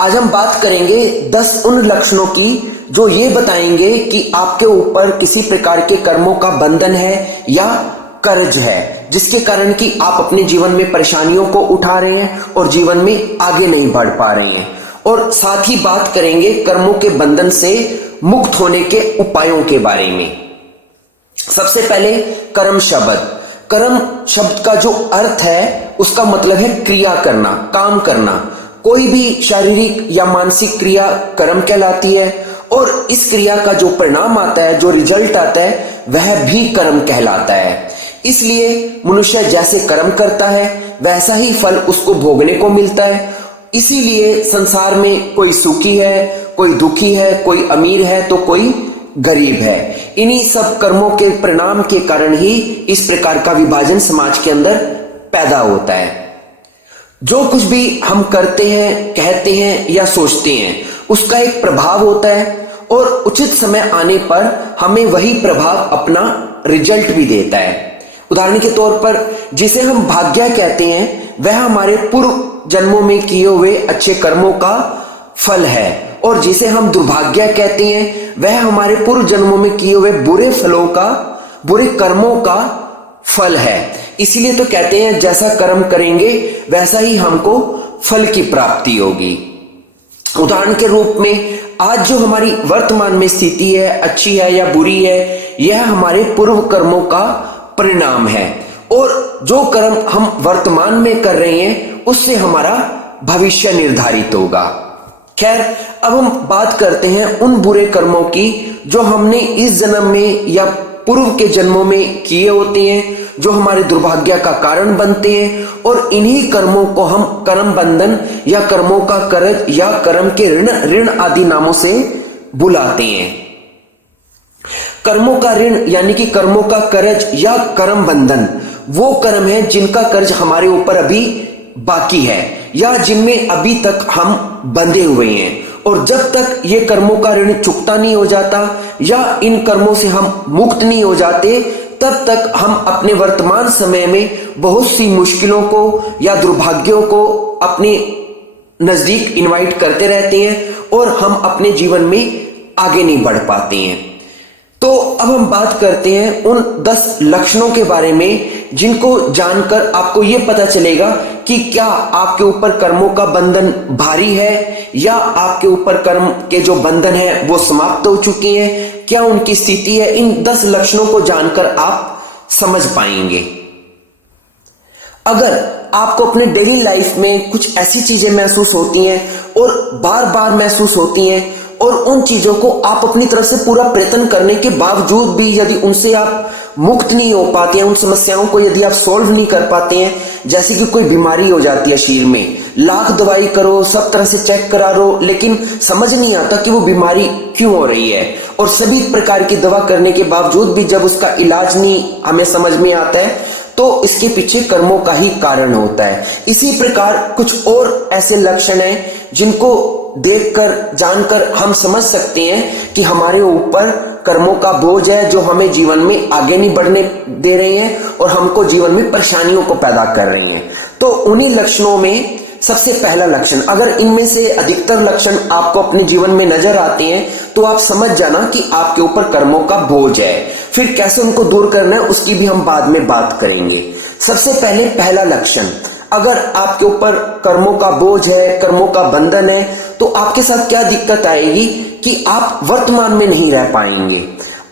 आज हम बात करेंगे 10 उन लक्षणों की जो ये बताएंगे कि आपके ऊपर किसी प्रकार के कर्मों का बंधन है या कर्ज है, जिसके कारण कि आप अपने जीवन में परेशानियों को उठा रहे हैं और जीवन में आगे नहीं बढ़ पा रहे हैं। और साथ ही बात करेंगे कर्मों के बंधन से मुक्त होने के उपायों के बारे में। सबसे पहले कर्म शब्द। कर्म शब्द का जो अर्थ है उसका मतलब है क्रिया करना, काम करना। कोई भी शारीरिक या मानसिक क्रिया कर्म कहलाती है और इस क्रिया का जो परिणाम आता है, जो रिजल्ट आता है, वह भी कर्म कहलाता है। इसलिए मनुष्य जैसे कर्म करता है वैसा ही फल उसको भोगने को मिलता है। इसीलिए संसार में कोई सुखी है, कोई दुखी है, कोई अमीर है तो कोई गरीब है। इन्हीं सब कर्मों के परिणाम के कारण ही इस प्रकार का विभाजन समाज के अंदर पैदा होता है। जो कुछ भी हम करते हैं, कहते हैं या सोचते हैं, उसका एक प्रभाव होता है और उचित समय आने पर हमें वही प्रभाव अपना रिजल्ट भी देता है। उदाहरण के तौर पर जिसे हम भाग्य कहते हैं वह हमारे पूर्व जन्मों में किए हुए अच्छे कर्मों का फल है, और जिसे हम दुर्भाग्य कहते हैं वह हमारे पूर्व जन्मों में किए हुए बुरे फलों का, बुरे कर्मों का फल है। इसीलिए तो कहते हैं जैसा कर्म करेंगे वैसा ही हमको फल की प्राप्ति होगी। उदाहरण के रूप में आज जो हमारी वर्तमान में स्थिति है, अच्छी है या बुरी है, यह हमारे पूर्व कर्मों का परिणाम है, और जो कर्म हम वर्तमान में कर रहे हैं उससे हमारा भविष्य निर्धारित होगा। खैर, अब हम बात करते हैं उन बुरे कर्मों की जो हमने इस जन्म में या पूर्व के जन्मों में किए होते हैं, जो हमारे दुर्भाग्य का कारण बनते हैं, और इन्हीं कर्मों को हम कर्म बंधन या कर्मों का कर्ज या कर्म के ऋण आदि नामों से बुलाते हैं। कर्मों का ऋण यानी कि कर्मों का कर्ज या कर्म बंधन वो कर्म है जिनका कर्ज हमारे ऊपर अभी बाकी है या जिनमें अभी तक हम बंधे हुए हैं, और जब तक ये कर्मों का ऋण चुकता नहीं हो जाता या इन कर्मों से हम मुक्त नहीं हो जाते, तब तक हम अपने वर्तमान समय में बहुत सी मुश्किलों को या दुर्भाग्यों को अपने नजदीक इनवाइट करते रहते हैं और हम अपने जीवन में आगे नहीं बढ़ पाते हैं। तो अब हम बात करते हैं उन 10 लक्षणों के बारे में जिनको जानकर आपको यह पता चलेगा कि क्या आपके ऊपर कर्मों का बंधन भारी है या आपके ऊपर कर्म के जो बंधन है वो समाप्त हो चुके हैं, क्या उनकी स्थिति है। इन 10 लक्षणों को जानकर आप समझ पाएंगे। अगर आपको अपने डेली लाइफ में कुछ ऐसी चीजें महसूस होती हैं और बार बार महसूस होती हैं, और उन चीजों को आप अपनी तरफ से पूरा प्रयत्न करने के बावजूद भी यदि उनसे आप मुक्त नहीं हो पाते हैं, उन समस्याओं को यदि आप सॉल्व नहीं कर पाते हैं, जैसे कि कोई बीमारी हो जाती है शरीर में, लाख दवाई करो, सब तरह से चेक करा लो, लेकिन समझ नहीं आता कि वो बीमारी क्यों हो रही है, और सभी प्रकार की दवा करने के बावजूद भी जब उसका इलाज नहीं हमें समझ में आता है, तो इसके पीछे कर्मों का ही कारण होता है। इसी प्रकार कुछ और ऐसे लक्षण हैं जिनको देखकर जानकर हम समझ सकते हैं कि हमारे ऊपर कर्मों का बोझ है जो हमें जीवन में आगे नहीं बढ़ने दे रहे हैं और हमको जीवन में परेशानियों को पैदा कर रहे हैं। तो उन्हीं लक्षणों में सबसे पहला लक्षण, अगर इनमें से अधिकतर लक्षण आपको अपने जीवन में नजर आते हैं तो आप समझ जाना कि आपके ऊपर कर्मों का बोझ है। फिर कैसे उनको दूर करना है उसकी भी हम बाद में बात करेंगे। सबसे पहले पहला लक्षण, अगर आपके ऊपर कर्मों का बोझ है, कर्मों का बंधन है, तो आपके साथ क्या दिक्कत आएगी कि आप वर्तमान में नहीं रह पाएंगे,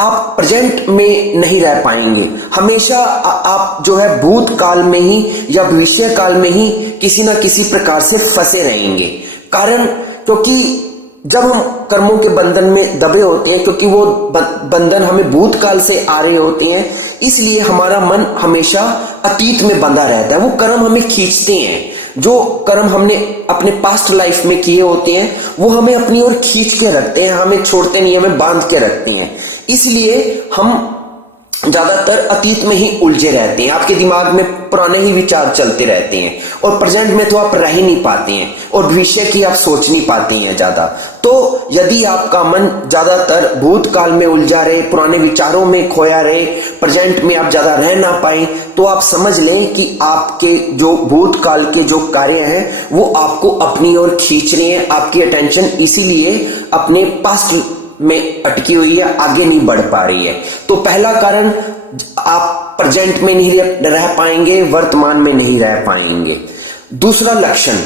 आप प्रेजेंट में नहीं रह पाएंगे। हमेशा आप जो है भूतकाल में ही या भविष्य काल में ही किसी ना किसी प्रकार से फंसे रहेंगे। कारण, क्योंकि जब हम कर्मों के बंधन में दबे होते हैं, क्योंकि वो बंधन हमें भूतकाल से आ रहे होते हैं, इसलिए हमारा मन हमेशा अतीत में बंधा रहता है। वो कर्म हमें खींचते हैं, जो कर्म हमने अपने पास्ट लाइफ में किए होते हैं वो हमें अपनी ओर खींच के रखते हैं, हमें छोड़ते नहीं, हमें बांध के रखते हैं। इसलिए हम ज्यादातर अतीत में ही उलझे रहते हैं, आपके दिमाग में पुराने ही विचार चलते रहते हैं, और प्रेजेंट में तो आप रह ही नहीं पाते हैं, और भविष्य की आप सोच नहीं पाते हैं ज्यादा। तो यदि आपका मन ज्यादातर भूतकाल में उलझा रहे, पुराने विचारों में खोया रहे, प्रेजेंट में आप ज्यादा रह ना पाए, तो आप समझ लें कि आपके जो भूतकाल के जो कार्य हैं वो आपको अपनी ओर खींच रहे हैं। आपकी अटेंशन इसीलिए अपने पास्ट में अटकी हुई है, आगे नहीं बढ़ पा रही है। तो पहला कारण, आप प्रेजेंट में नहीं रह पाएंगे, वर्तमान में नहीं रह पाएंगे। दूसरा लक्षण,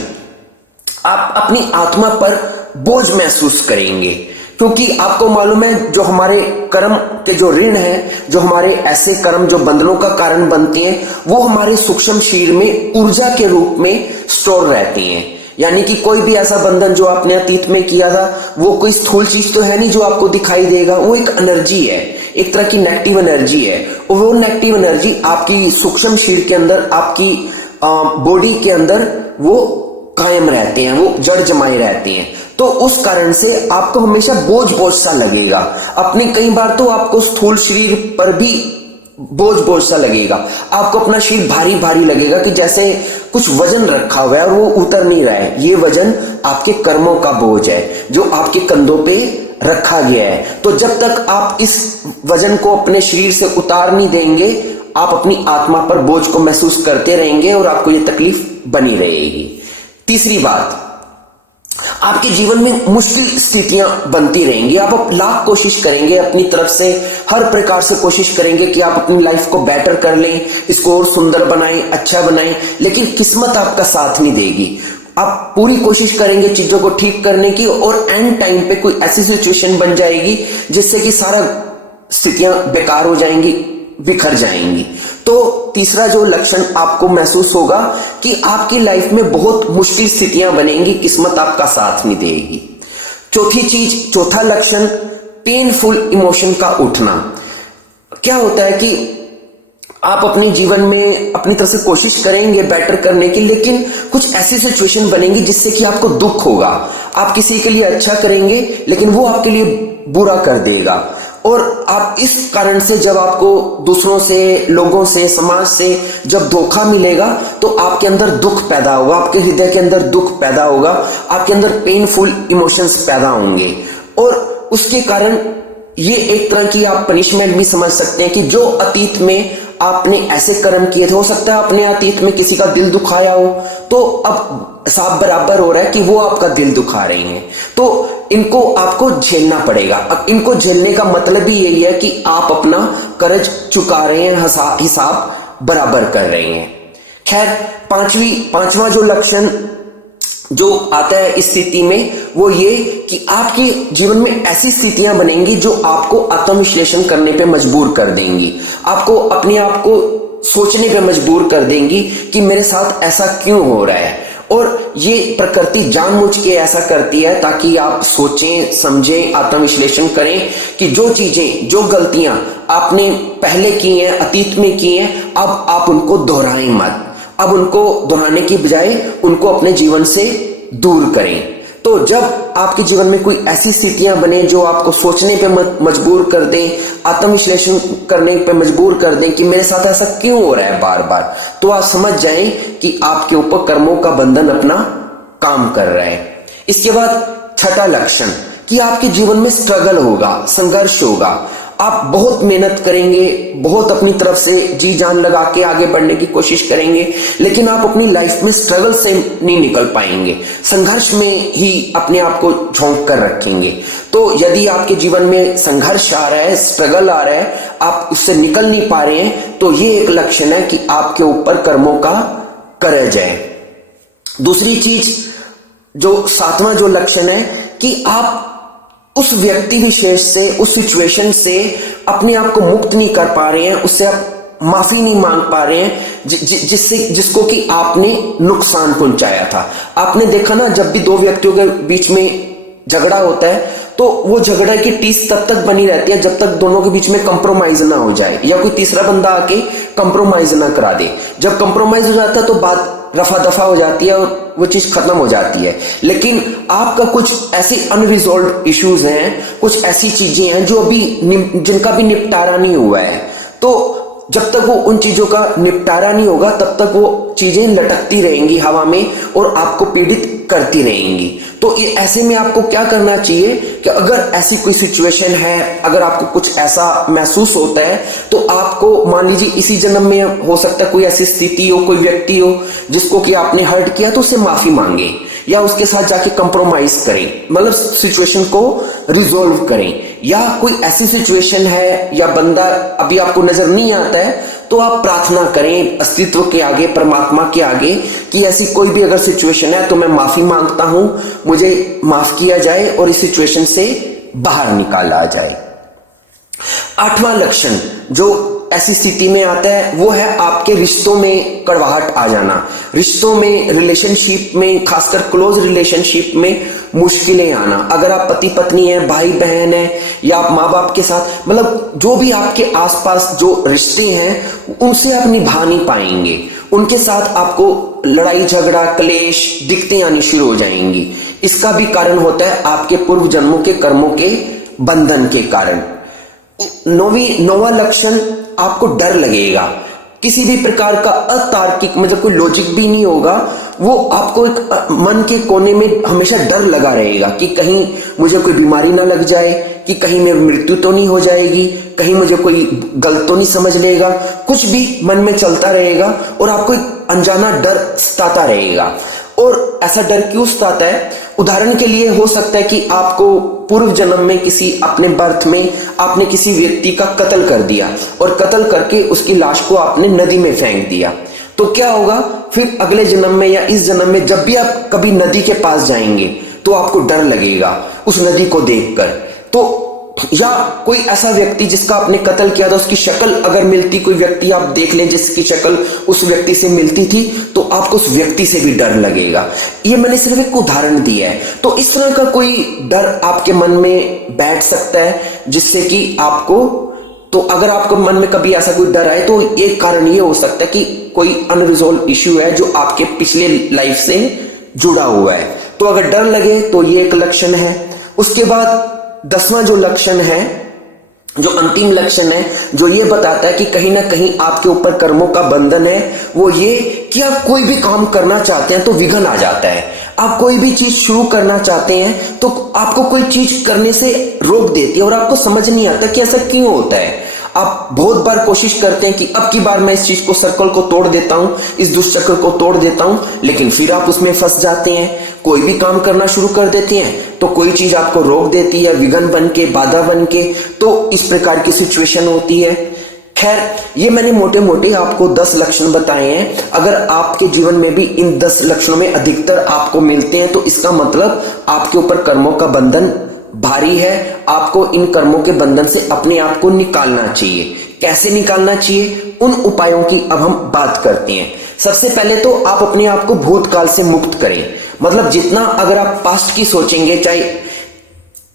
आप अपनी आत्मा पर बोझ महसूस करेंगे, क्योंकि आपको मालूम है जो हमारे कर्म के जो ऋण है, जो हमारे ऐसे कर्म जो बंधनों का कारण बनते हैं, वो हमारे सूक्ष्म शरीर में ऊर्जा के रूप में स्टोर रहते हैं। यानी कि कोई भी ऐसा बंधन जो आपने अतीत में किया था, वो कोई स्थूल चीज तो है नहीं जो आपको दिखाई देगा, वो एक एनर्जी है, एक तरह की नेगेटिव एनर्जी है। और वो नेगेटिव एनर्जी आपकी सूक्ष्म शरीर के अंदर, आपकी बॉडी के अंदर वो कायम रहते हैं, वो जड़ जमाए रहते हैं। तो उस कारण से आपको हमेशा बोझ बोझ सा लगेगा। अपने कई बार तो आपको स्थूल शरीर पर भी बोझ बोझ सा लगेगा, आपको अपना शरीर भारी भारी लगेगा कि जैसे कुछ वजन रखा हुआ है और वो उतर नहीं रहा है। ये वजन आपके कर्मों का बोझ है जो आपके कंधों पे रखा गया है। तो जब तक आप इस वजन को अपने शरीर से उतार नहीं देंगे, आप अपनी आत्मा पर बोझ को महसूस करते रहेंगे और आपको ये तकलीफ बनी रहेगी। तीसरी बात, आपके जीवन में मुश्किल स्थितियां बनती रहेंगी। आप लाख कोशिश करेंगे, अपनी तरफ से हर प्रकार से कोशिश करेंगे कि आप अपनी लाइफ को बेटर कर लें, इसको और सुंदर बनाएं, अच्छा बनाएं, लेकिन किस्मत आपका साथ नहीं देगी। आप पूरी कोशिश करेंगे चीजों को ठीक करने की, और एंड टाइम पे कोई ऐसी सिचुएशन बन जाएगी जिससे कि सारा स्थितियां बेकार हो जाएंगी, बिखर जाएंगी। तो तीसरा जो लक्षण आपको महसूस होगा कि आपकी लाइफ में बहुत मुश्किल स्थितियां बनेंगी, किस्मत आपका साथ नहीं देगी। चौथा लक्षण, पेनफुल इमोशन का उठना। क्या होता है कि आप अपने जीवन में अपनी तरफ से कोशिश करेंगे बेटर करने की, लेकिन कुछ ऐसी सिचुएशन बनेगी जिससे कि आपको दुख होगा। आप किसी के लिए अच्छा करेंगे लेकिन वो आपके लिए बुरा कर देगा, और आप इस कारण से जब आपको दूसरों से, लोगों से, समाज से जब धोखा मिलेगा तो आपके अंदर दुख पैदा होगा, आपके हृदय के अंदर दुख पैदा होगा, आपके अंदर पेनफुल इमोशंस पैदा होंगे। और उसके कारण ये एक तरह की आप पनिशमेंट भी समझ सकते हैं कि जो अतीत में आपने ऐसे कर्म किए थे, हो सकता है आपने अतीत में किसी का दिल दुखाया हो, तो अब साफ बराबर हो रहा है कि वो आपका दिल दुखा रहे हैं, तो इनको आपको झेलना पड़ेगा। अब इनको झेलने का मतलब ही यही है कि आप अपना कर्ज चुका रहे हैं, हिसाब बराबर कर रहे हैं। खैर, पांचवा जो लक्षण जो आता है इस स्थिति में, वो ये कि आपके जीवन में ऐसी स्थितियां बनेंगी जो आपको आत्मविश्लेषण करने पे मजबूर कर देंगी, आपको अपने आप को सोचने पे मजबूर कर देंगी कि मेरे साथ ऐसा क्यों हो रहा है। और ये प्रकृति जानबूझ के ऐसा करती है ताकि आप सोचें, समझें, आत्मविश्लेषण करें कि जो चीजें, जो गलतियां आपने पहले की हैं, अतीत में की हैं, अब आप उनको दोहराएं मत। अब उनको दोहराने की बजाय उनको अपने जीवन से दूर करें। तो जब आपके जीवन में कोई ऐसी स्थितियां बने जो आपको सोचने पे मजबूर कर दें, आत्मविश्लेषण करने पे मजबूर कर दें कि मेरे साथ ऐसा क्यों हो रहा है बार बार, तो आप समझ जाएं कि आपके ऊपर कर्मों का बंधन अपना काम कर रहा है। इसके बाद छठा लक्षण कि आपके जीवन में स्ट्रगल होगा, संघर्ष होगा। आप बहुत मेहनत करेंगे, बहुत अपनी तरफ से जी जान लगा के आगे बढ़ने की कोशिश करेंगे, लेकिन आप अपनी लाइफ में स्ट्रगल से नहीं निकल पाएंगे, संघर्ष में ही अपने आप को झोंक कर रखेंगे। तो यदि आपके जीवन में संघर्ष आ रहा है, स्ट्रगल आ रहा है, आप उससे निकल नहीं पा रहे हैं, तो ये एक लक्षण है कि आपके ऊपर कर्मों का कर्ज है। दूसरी चीज, जो सातवां जो लक्षण है कि आप उस व्यक्ति विशेष से, उस सिचुएशन से अपने आप को मुक्त नहीं कर पा रहे हैं, उससे आप माफी नहीं मांग पा रहे हैं जिसको कि आपने नुकसान पहुंचाया था। आपने देखा ना, जब भी दो व्यक्तियों के बीच में झगड़ा होता है तो वो झगड़ा की टीस तब तक बनी रहती है जब तक दोनों के बीच में कंप्रोमाइज ना हो जाए या कोई तीसरा बंदा आके कंप्रोमाइज ना करा दे। जब कंप्रोमाइज हो जाता है तो बात रफा दफा हो जाती है और वो चीज खत्म हो जाती है। लेकिन आपका कुछ ऐसे अनरिजॉल्व इश्यूज हैं, कुछ ऐसी चीजें हैं जो अभी जिनका भी निपटारा नहीं हुआ है। तो जब तक वो उन चीजों का निपटारा नहीं होगा तब तक वो चीजें लटकती रहेंगी हवा में और आपको पीड़ित करती रहेंगी। तो ये ऐसे में आपको क्या करना चाहिए कि अगर ऐसी कोई सिचुएशन है, अगर आपको कुछ ऐसा महसूस होता है, तो आपको मान लीजिए इसी जन्म में हो सकता है कोई ऐसी स्थिति हो, कोई व्यक्ति हो जिसको कि आपने हर्ट किया, तो उससे माफी मांगे या उसके साथ जाके कंप्रोमाइज करें, मतलब सिचुएशन को रिजोल्व करें। या कोई ऐसी सिचुएशन है या बंदा अभी आपको नजर नहीं आता है, तो आप प्रार्थना करें अस्तित्व के आगे, परमात्मा के आगे, कि ऐसी कोई भी अगर सिचुएशन है तो मैं माफी मांगता हूं, मुझे माफ किया जाए और इस सिचुएशन से बाहर निकाला जाए। 8वां लक्षण जो ऐसी स्थिति में आता है वो है आपके रिश्तों में कड़वाहट आ जाना, रिश्तों में, रिलेशनशिप में, खासकर क्लोज रिलेशनशिप में मुश्किलें आना। अगर आप पति पत्नी हैं, भाई बहन है, या आप माँ बाप के साथ, मतलब जो भी आपके आसपास जो रिश्ते हैं उनसे आप निभा नहीं पाएंगे, उनके साथ आपको लड़ाई झगड़ा क्लेश दिक्कतें आनी शुरू हो जाएंगी। इसका भी कारण होता है आपके पूर्व जन्मों के कर्मों के बंधन के कारण। 9वां लक्षण, आपको डर लगेगा, किसी भी प्रकार का अतार्किक, मतलब कोई लॉजिक भी नहीं होगा, वो आपको एक मन के कोने में हमेशा डर लगा रहेगा कि कहीं मुझे कोई बीमारी ना लग जाए, कि कहीं मेरी मृत्यु तो नहीं हो जाएगी, कहीं मुझे कोई गलत तो नहीं समझ लेगा, कुछ भी मन में चलता रहेगा और आपको एक अनजाना डर सताता रहेगा। और ऐसा डर क्यों सताता है? उदाहरण के लिए हो सकता है कि आपको पूर्व जन्म में किसी अपने बर्थ में आपने किसी व्यक्ति का कत्ल कर दिया और कत्ल करके उसकी लाश को आपने नदी में फेंक दिया, तो क्या होगा फिर अगले जन्म में या इस जन्म में जब भी आप कभी नदी के पास जाएंगे तो आपको डर लगेगा उस नदी को देखकर। तो या कोई ऐसा व्यक्ति जिसका आपने कत्ल किया था, उसकी शक्ल अगर मिलती, कोई व्यक्ति आप देख लें जिसकी शक्ल उस व्यक्ति से मिलती थी, तो आपको उस व्यक्ति से भी डर लगेगा। ये मैंने सिर्फ एक उदाहरण दिया है। तो इस तरह का कोई डर आपके मन में बैठ सकता है जिससे कि आपको, तो अगर आपको मन में कभी ऐसा कोई डर आए तो एक कारण ये हो सकता है कि कोई अनरिजॉल्व इश्यू है जो आपके पिछले लाइफ से जुड़ा हुआ है। तो अगर डर लगे तो ये एक लक्षण है। उसके बाद 10वां जो लक्षण है, जो अंतिम लक्षण है, जो ये बताता है कि कहीं ना कहीं आपके ऊपर कर्मों का बंधन है, वो ये कि आप कोई भी काम करना चाहते हैं तो विघ्न आ जाता है। आप कोई भी चीज शुरू करना चाहते हैं तो आपको कोई चीज करने से रोक देती है और आपको समझ नहीं आता कि ऐसा क्यों होता है। आप बहुत बार कोशिश करते हैं कि अब की बार मैं इस चीज को, सर्कल को तोड़ देता हूं, इस दुष्चक्र को तोड़ देता हूं, लेकिन फिर आप उसमें फंस जाते हैं। कोई भी काम करना शुरू कर देते हैं तो कोई चीज आपको रोक देती है, विघ्न बन के, बाधा बन के। तो इस प्रकार की सिचुएशन होती है। खैर, ये मैंने मोटे मोटे आपको 10 लक्षण बताए हैं। अगर आपके जीवन में भी इन 10 लक्षणों में अधिकतर आपको मिलते हैं तो इसका मतलब आपके ऊपर कर्मों का बंधन भारी है। आपको इन कर्मों के बंधन से अपने आप को निकालना चाहिए। कैसे निकालना चाहिए, उन उपायों की अब हम बात करते हैं। सबसे पहले तो आप अपने आप को भूतकाल से मुक्त करें। मतलब जितना अगर आप पास्ट की सोचेंगे, चाहे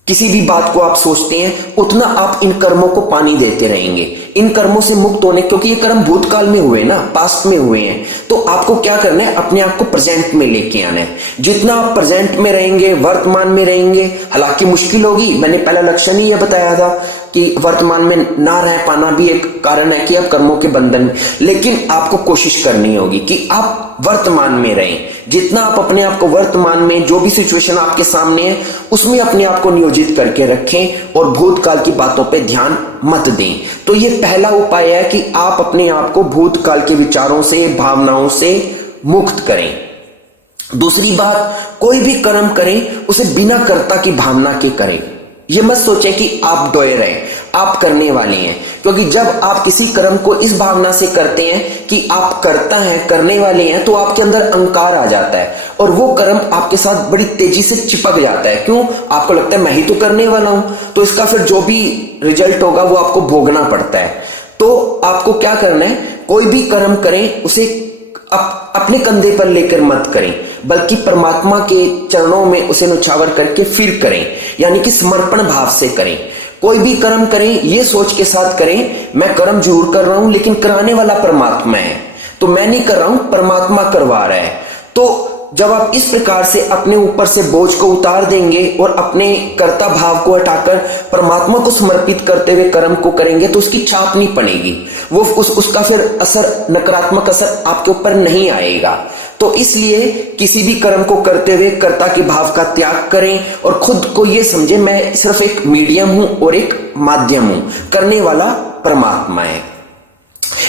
किसी भी बात को आप सोचते हैं, उतना आप इन कर्मों को पानी देते रहेंगे। इन कर्मों से मुक्त होने, क्योंकि ये कर्म भूतकाल में हुए ना, पास्ट में हुए हैं, तो आपको क्या करना है, अपने आप को प्रेजेंट में लेके आना है। जितना आप प्रेजेंट में रहेंगे, वर्तमान में रहेंगे, हालांकि मुश्किल होगी, मैंने पहला लक्षण ही यह बताया था कि वर्तमान में ना रह पाना भी एक कारण है कि आप कर्मों के बंधन में, लेकिन आपको कोशिश करनी होगी कि आप वर्तमान में रहें। जितना आप अपने आप को वर्तमान में, जो भी सिचुएशन आपके सामने है, उसमें अपने आप को नियोजित करके रखें और भूतकाल की बातों पे ध्यान मत दें। तो ये पहला उपाय है कि आप अपने आप को भूतकाल के विचारों से, भावनाओं से मुक्त करें। दूसरी बात, कोई भी कर्म करें उसे बिना कर्ता की भावना के करें। ये मत सोचें कि आप डोए रहे, आप करने वाले हैं, क्योंकि जब आप किसी कर्म को इस भावना से करते हैं कि आप करता हैं, करने वाले हैं, तो आपके अंदर अहंकार आ जाता है और वो कर्म आपके साथ बड़ी तेजी से चिपक जाता है। क्यों? आपको लगता है मैं ही तो करने वाला हूं, तो इसका फिर जो भी रिजल्ट होगा वो आपको भोगना पड़ता है। तो आपको क्या करना है, कोई भी कर्म करें उसे अपने कंधे पर लेकर मत करें, बल्कि परमात्मा के चरणों में उसे न्यौछावर करके फिर करें, यानी कि समर्पण भाव से करें। कोई भी कर्म करें ये सोच के साथ करें, मैं कर्म जरूर कर रहा हूं लेकिन कराने वाला परमात्मा है, तो मैं नहीं कर रहा हूं, परमात्मा करवा रहा है। तो जब आप इस प्रकार से अपने ऊपर से बोझ को उतार देंगे और अपने कर्ता भाव को हटाकर परमात्मा को समर्पित करते हुए कर्म को करेंगे, तो उसकी छाप नहीं पड़ेगी, वो उसका फिर असर, नकारात्मक असर आपके ऊपर नहीं आएगा। तो इसलिए किसी भी कर्म को करते हुए कर्ता के भाव का त्याग करें और खुद को ये समझे मैं सिर्फ एक मीडियम हूं और एक माध्यम हूं, करने वाला परमात्मा है।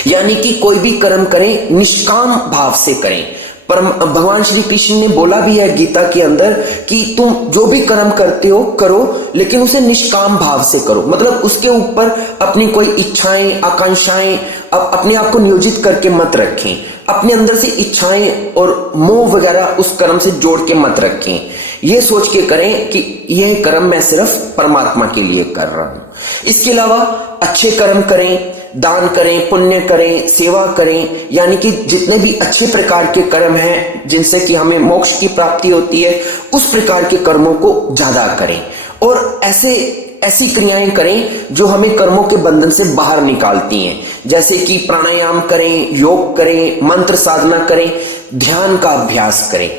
यानी कि कोई भी कर्म करें निष्काम भाव से करें। पर भगवान श्री कृष्ण ने बोला भी है गीता के अंदर कि तुम जो भी कर्म करते हो करो, लेकिन उसे निष्काम भाव से करो। मतलब उसके ऊपर अपनी कोई इच्छाएं आकांक्षाएं अपने आप को नियोजित करके मत रखें। अपने अंदर से इच्छाएं और मोह वगैरह उस कर्म से जोड़ के मत रखें। ये सोच के करें कि यह कर्म मैं सिर्फ परमात्मा के लिए कर रहा हूं। इसके अलावा अच्छे कर्म करें, दान करें, पुण्य करें, सेवा करें, यानी कि जितने भी अच्छे प्रकार के कर्म हैं जिनसे कि हमें मोक्ष की प्राप्ति होती है, उस प्रकार के कर्मों को ज्यादा करें और ऐसी क्रियाएं करें जो हमें कर्मों के बंधन से बाहर निकालती हैं। जैसे कि प्राणायाम करें, योग करें, मंत्र साधना करें, ध्यान का अभ्यास करें।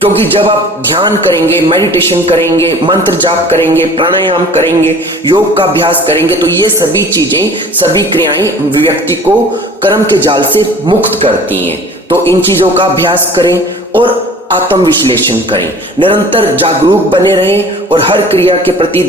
क्योंकि जब आप ध्यान करेंगे, मेडिटेशन करेंगे, मंत्र जाप करेंगे, प्राणायाम करेंगे, योग का अभ्यास करेंगे, तो ये सभी चीजें, सभी क्रियाएं व्यक्ति को कर्म के जाल से मुक्त करती हैं। तो इन चीजों का अभ्यास करें और आत्म विश्लेषण करें। निरंतर जागरूक बने रहें और हर क्रिया के प्रति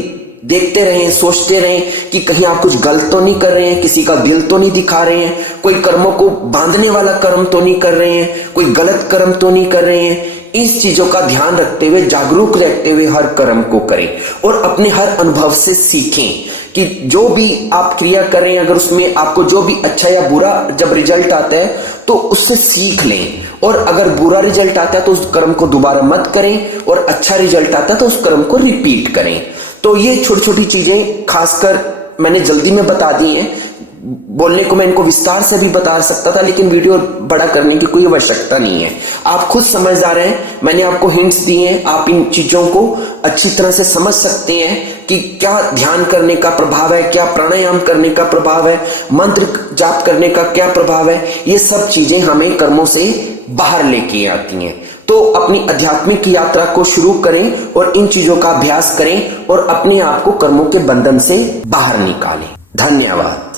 देखते रहें, सोचते रहें कि कहीं आप कुछ गलत तो नहीं कर रहे हैं, किसी का दिल तो नहीं दिखा रहे हैं, कोई कर्मों को बांधने वाला कर्म तो नहीं कर रहे हैं, कोई गलत कर्म तो नहीं कर रहे हैं। इस चीजों का ध्यान रखते हुए, जागरूक रहते हुए हर कर्म को करें और अपने हर अनुभव से सीखें कि जो भी आप क्रिया कर रहे हैं, अगर उसमें आपको जो भी अच्छा या बुरा जब रिजल्ट आता है तो उससे सीख लें। और अगर बुरा रिजल्ट आता है तो उस कर्म को दोबारा मत करें और अच्छा रिजल्ट आता है तो उस कर्म को रिपीट करें। तो ये छोटी छोटी चीजें खासकर मैंने जल्दी में बता दी हैं। बोलने को मैं इनको विस्तार से भी बता सकता था, लेकिन वीडियो बड़ा करने की कोई आवश्यकता नहीं है। आप खुद समझदार हैं, मैंने आपको हिंट्स दिए हैं, आप इन चीजों को अच्छी तरह से समझ सकते हैं कि क्या ध्यान करने का प्रभाव है, क्या प्राणायाम करने का प्रभाव है, मंत्र जाप करने का क्या प्रभाव है। ये सब चीजें हमें कर्मों से बाहर लेके आती हैं। तो अपनी आध्यात्मिक यात्रा को शुरू करें और इन चीजों का अभ्यास करें और अपने आप को कर्मों के बंधन से बाहर निकालें। धन्यवाद।